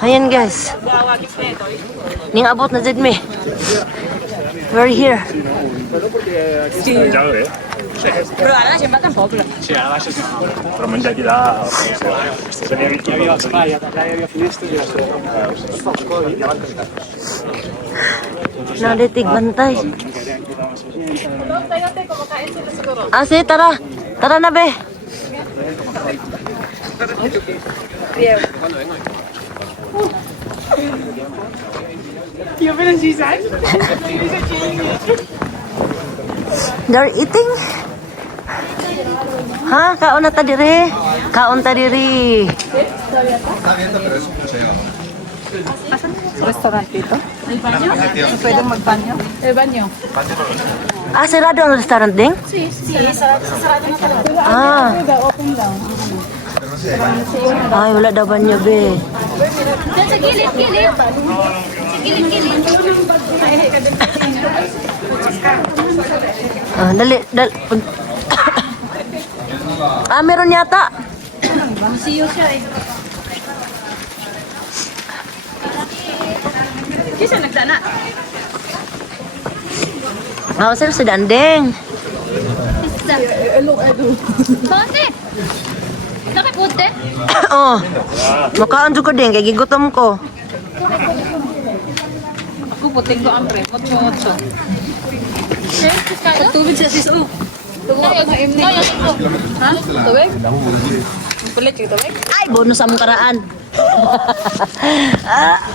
Ayan guys. Ning abot na dyan me. We're here. Pero ahora siempre tampoco. Sí, ahora sí. Però menjar aquí da... Nalitig bantay. Ah, sige, tara. Tara na, be. Yo, pero sí, ¿sabes? They're eating. Ha? Kaon na ta diri. Kaon ta diri. Restaurantito. ¿El baño? ¿Se puede magbaño? El baño. Ah, sarado ang restaurant ding? Sí, sarado na talaga. Ah. Open daw. Ay, wala daw banyo, be. Sa gilid-gilid. Sa gilid-gilid. Ah, dali. Ah, meron yata. Siyo siya eh. Hindi siya nagdana. Ah, sir, si Dandeng. Bakit? Nakapunte? Oh. Makaon jud ko din kay gigutom ko. Ako puting ko ang pre. Mocho. Tubig siya sis. Oh. Ha? Tubig? Kulit yung tubig? Ay, bonus sa mong karaan.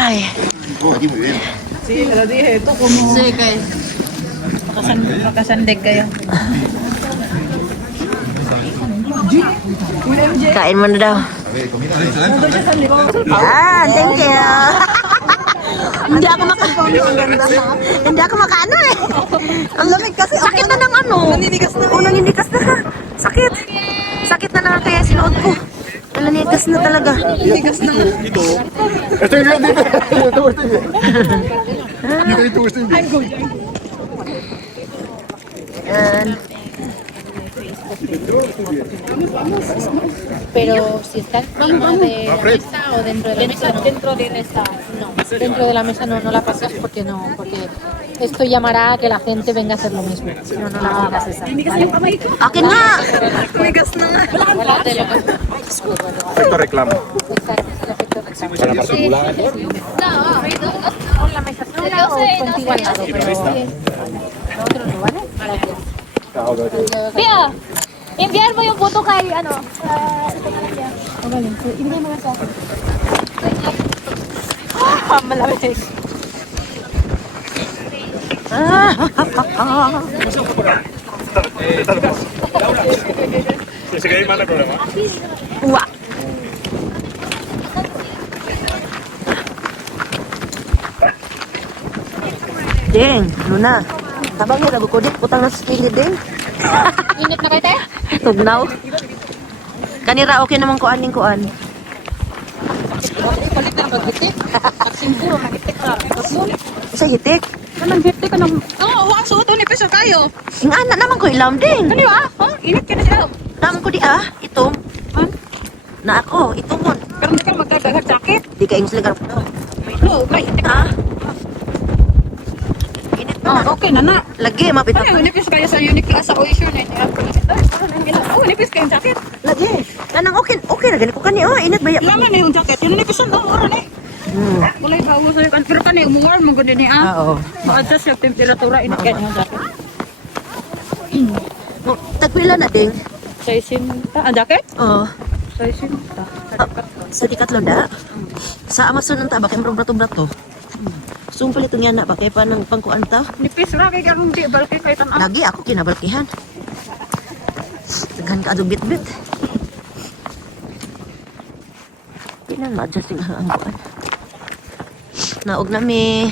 Ay. Sí, pero dije, ito como... Sí, guys. Makasandig kayo. Kain mo na daw. Ah, thank you. Hindi ako makaano eh. Ang lamig kasi. Sakit na ng ano. Naninigas na. Oh, naninigas na ka. Sakit. Sakit na nga kaya sinuot ko. Naninigas na talaga. Naninigas na. Estoy bien, estoy bien. Yan. Pero si está encima de la mesa o dentro de la mesa, no. Dentro de esta. No, dentro de la mesa no la pasas porque esto llamará a que la gente venga a hacer lo mismo. No la hagas esa. ¿Vale? Akin nga. Naninigas na nga. Wala de lo que... Efecto reclamo. Exacto, es el efecto reclamo. Para particular. Con la mesa sola o contigo al lado, pero otro no, ¿vale? Gracias. Pia, enviar mo yung photo kay ano. Ibigay mo nga sa akin. Malamig. Si queréis más, no hay problema. Uwa. Ding, Luna. Tabang nga, nabukudit. Putang na sa kilid, Ding. Init na kayo, te? Tugnaw. Kanira, okay naman kuan ning kuan. Palit na mag-hitik. Puro mag-hitik ka. Sa hitik. Anong hitik ka ng... Oo, huwag suot. Ano peso kayo? Yung anak naman ko ilam, Ding. Ano yun ah? Oh, init ka na siya. Naman ko di itong. Man, Na ako, itong mo. pero hindi ka magdagdag jacket. Di ka yung siligar. No, may hitik ka. Init Oh, na. okay na na. Lagi, mapit Ano yung nipis kayo sa Uniqlo sa Ocean eh? Oh, nipis kayong jacket. Lagi. Kanang okay na gani ko kani. Oh, init ba ya? Laman na yung jacket. Yung nipisan daw, oran eh. Kulay hawo sa'yo. Pero kani, umuwarm mo ganda niya. Oo. Ma-adjust yung temperatura. Init kayo yung jacket. Tagpila na, Ding. Sa isinta. Ah, jacket? Oh. Sa isinta. Sa Decathlon da. Sa Amazon ang tabak, yung brato-brato. Sumpal ito nga na, bakit pa ng pangkuan ta? Nipis ra kay karong di balki kay tan-aw. Lagi ako kinabalkihan. Daghan ka adong bit-bit. Di na ma-adjust yung ang kuan. Naog na mi.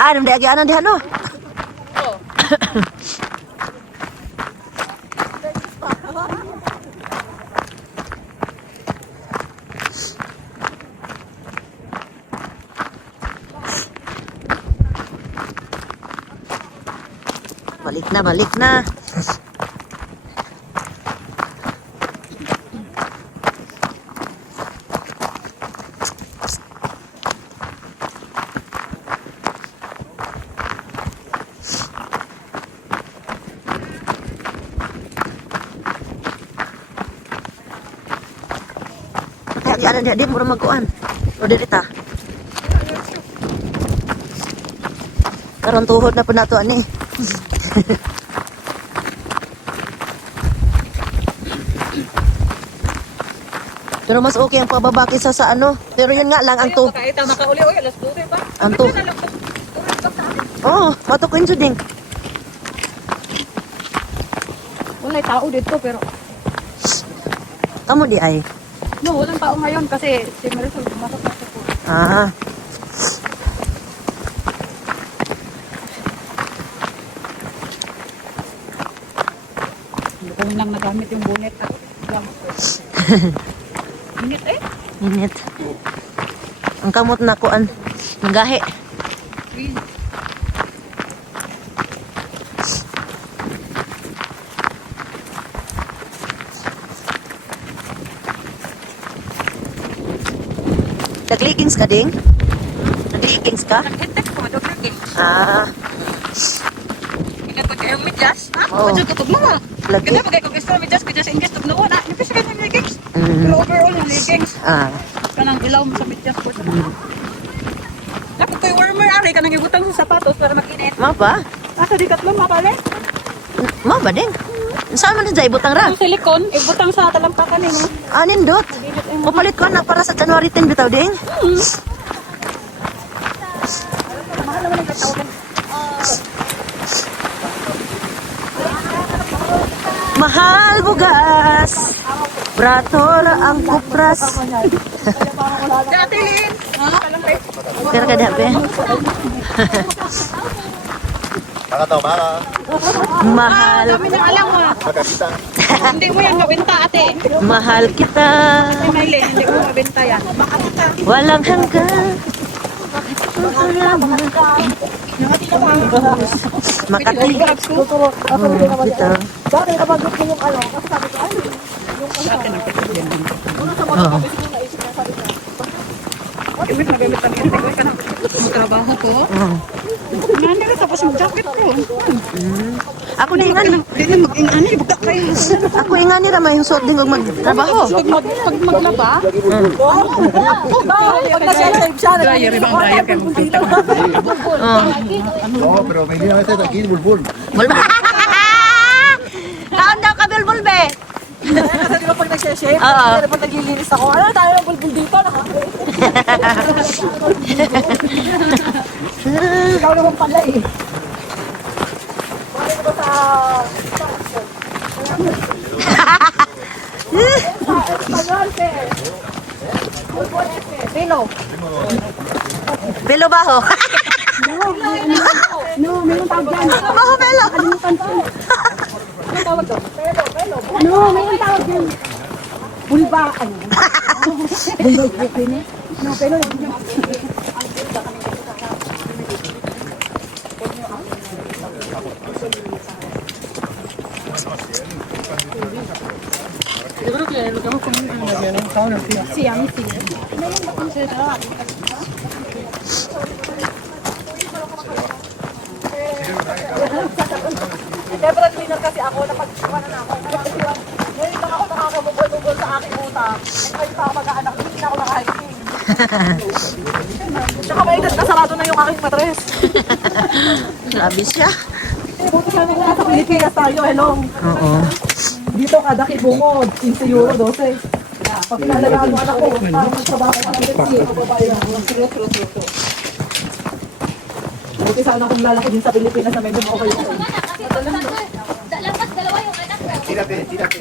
Anong di agi ano di ano? Balik na, balik na. Kaya di ada dia murah magkuan. O dirita. Karon tuhod na po na to ani. Pero mas okay ang pababa kaysa sa ano. Pero yun nga lang ang to. Kahit makauli oy alas 12 pa. Ang to. Oh, matukin siya ding. Wala tao dito pero Kamu di ay. no, walang tao ngayon kasi si Marisol pumasok na po. Ah. Hindi ko lang nagamit yung bonnet at lang. Init eh. Init. Ang kamot na kuan. Nagahi. Nag-leggings ka ding? Nag-leggings ka? Nag-hittek ko, dog-legging. Ah. Hindi ko kayo medyas. Ha? Oo. Medyo tutog mo. Lagi. Kaya pag ikaw gusto medyas, kaya sa ingles, tugnawa na. Hindi kasi ganyan leggings. Mm. Pero overall yung leggings. Ah. Kanang ilaw mo sa medyas ko. Dapat ko'y warmer ari, kanang ibutang sa sapatos para mag-init. Mau ba? Asa di katlong mapali? Mau ba ding? Saan man dyan ibutang ra? Ang silikon, ibutang sa talampakan eh. Anin dot? Papalit ko na para sa January 10 bitaw ding. Mahal naman ang katawin. Mahal bugas. Bratora ang kupras. Dati Lin! Ha? Pero kada pe. Makataw, maka. Mahal. Kami nang alam mo. Makakita. Hindi mo yan mabenta ate. Mahal kita. Ay Maylin, hindi mo mabenta yan. Walang hanggan. Makati. Oh, bitaw. Oh. Gamit na gamit ang hindi ko ka na magtrabaho ko. Oh. Nandito tapos yung jacket ko. Ako din nga. Hindi na mag-ingani, buka kayo. Ako ingani ra may suot ding og magtrabaho. Pag maglaba, pag nasa-save siya, dryer, ibang dryer kayo magkita. Oh. No, pero may hindi naman tayo aquí, bulbul. Bulba. Kaon daw ka bulbul be. Kasi di ba pag nag-shave, Oo. pero pag naglilinis ako, ano tayo ng bulbul dito? Ikaw naman pala eh. Bakit ba sa... Pilo. Pilo baho. No, mayroong tawag dyan. Baho pilo. Kalimutan ko. Anong tawag doon? Pelo. No, mayroong tawag dyan. Bulba. No, pelo. Sí, a mí sí. Siyempre, cleaner kasi ako, napag-iwan na ako. Ngayon lang ako nakakabugol-bugol sa aking utak. Ngayon pa ako mag-aanak, hindi na ako naka-hiking. Tsaka may edad na sarado na yung aking matres. Grabe siya. Buti sana kung nasa Pilipinas tayo, hello. Oo. Dito kada kibungod, 15 euro, 12. Pag pinalagaan mo anak ko, para magtrabaho ka ng buti sana kung lalaki din sa Pilipinas na medyo okay. Dapat dalawa yung anak mo. Tírate, tírate.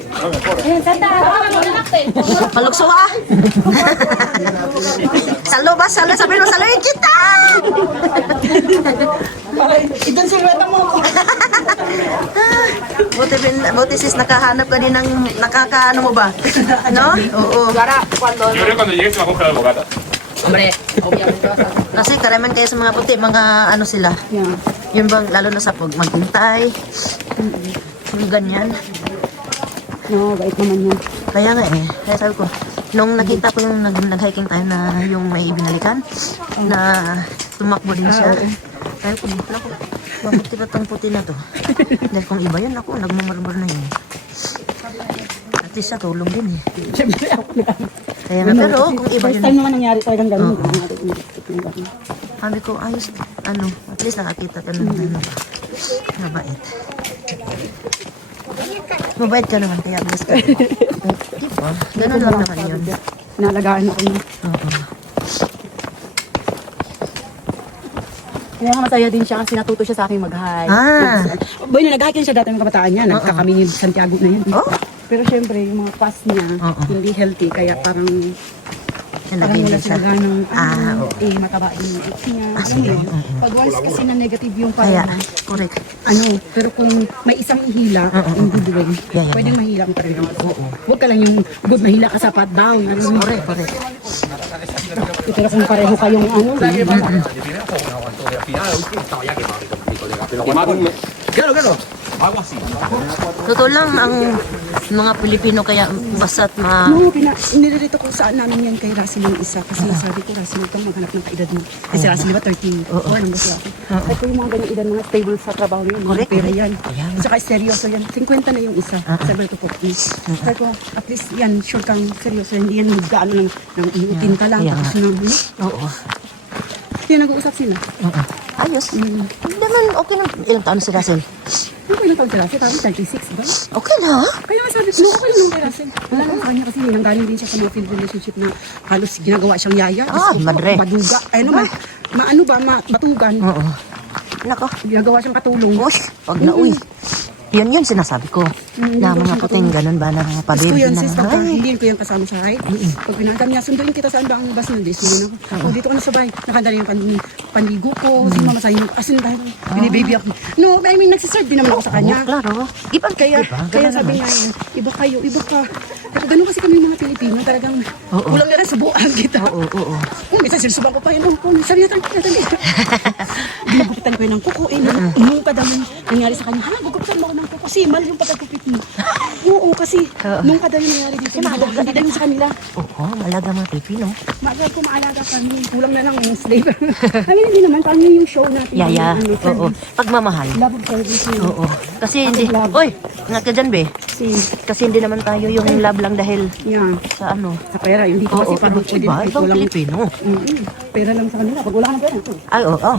Palukso ah. Salo ba? Salo. Sabi mo, saluhin kita! Idon silweta mo. Buti sis, nakahanap ka din ng nakakaano mo ba? No? Oo. Yo creo que cuando llegues se va a congelar el bocata. Kasi karamihan kayo sa mga puti, mga ano sila. Yeah. Yun bang, lalo na sa pag maghintay. Yung ganyan. No, bait naman yun. Kaya nga eh. Kaya sabi ko, nung nakita ko yung nag-hiking tayo na yung may binalikan, na tumakbo din siya. Kaya ko, naku, mabuti ba tong puti na to? Dahil kung iba yan, ako, nagmamarbor na yun. At least sa tulong din eh. Siyempre ako na. Kaya nga, pero kung iba First yun, time naman nangyari talagang ganun. sabi ko, ayos, ano, at least nakakita ka ng ano, mabait. Mabait ka naman, kaya bless ka. Diba? Ganun lang naman yun. Nalagaan ako niya. Oo. Kaya nga masaya din siya kasi natuto siya sa akin mag-hike. Ah. Boy, na nag-hike siya dati ng kabataan niya. Nagkakami ni Santiago na yun. Oh. Pero syempre, yung mga pass niya, Oo. hindi healthy. Kaya parang Yan, wala nag-enjoy siya siya. ganong, Ah, oo. mataba yung ex niya. Alam mo yun? Pag once kasi na negative yung Kaya, parang, correct. pero kung may isang hila, in good way, Yeah. pwedeng mahila mo talaga. Huwag ka lang yung good mahila ka sa pat down. Correct, correct. Pero kung pareho kayong Claro. Totoo lang, ang mga Pilipino kaya basta't No, nililito ko saan namin yan kay Russell yung isa. Kasi sabi ko, Russell, ikaw maghanap ng kaedad mo. Kasi Russell, diba 13? Oo. Ano ba siya ako? Sabi ko yung mga ganyang edad, mga stable sa trabaho yun. Mga Correct, pera yan. Ayan. Saka seryoso yan. 50 na yung isa. Sabi ko po, sabi ko, at least yan, sure kang seryoso. Hindi yan magkaano lang, nang iutin ka lang. Ayan. Tapos nang, Oo. kaya nag-uusap sila. Oo. Ayos. Hindi naman, okay lang. Ilang taon si Russell? Ano ba yung tawag sila? Kasi parang 36 ba? Okay na. Kaya nga sabi ko, no, okay lang kay Russell. Wala naman sa kanya kasi nanggaling din siya sa mga field relationship na halos ginagawa siyang yaya. Ah, madre. Baduga. Ay, ano, maano ba, batugan. Oo. Nako. Ginagawa siyang katulong. Uy, pag nauwi. Yun sinasabi ko. Na mga puting ganun ba na Gusto pabibig yan, na. sis, pagka Ay, hindi ko yung kasama sa hike. Pag pinagam niya, sunduin kita saan ba ang bus nun? Sunduin ako. Oh, dito ka na sabay. Nakanda yung panligo ko. Si mama sa'yo, asin dahil binibaby ako. No, I mean, nagsiserve din naman ako sa kanya. klaro. Ibang Kaya, diba? kaya Ganun sabi naman. nga, iba kayo, iba ka. Kaya ganun kasi kami mga Pilipino, talagang Oo. kulang na lang subuan kita. Oo. Kung minsan sinusuban ko pa yun, sabi natin, Ginagupitan ko yun ng kuko, nung kadaming nangyari sa kanya, gugupitan mo ako ng kuko, simal yung pagkagupit mo. Oo, kasi nung kadaming nangyari dito, hindi dahil sa kanila. Oo, malaga mga Pilipino. Maagal ko maalaga kami, kulang na lang yung slave. Kami hindi naman, paano yung show natin? Yaya. Ano, Oo. Pagmamahal. Love of service yun. Oo. Kasi hindi. Love. Oy, ingat ka dyan, be. Kasi, Kasi hindi naman tayo yung love lang dahil yan, sa ano. sa pera, hindi ko kasi Oo, parang iba, ibang walang- Pilipino. Pera lang sa kanila, pag wala ka ng pera. Ay, oo.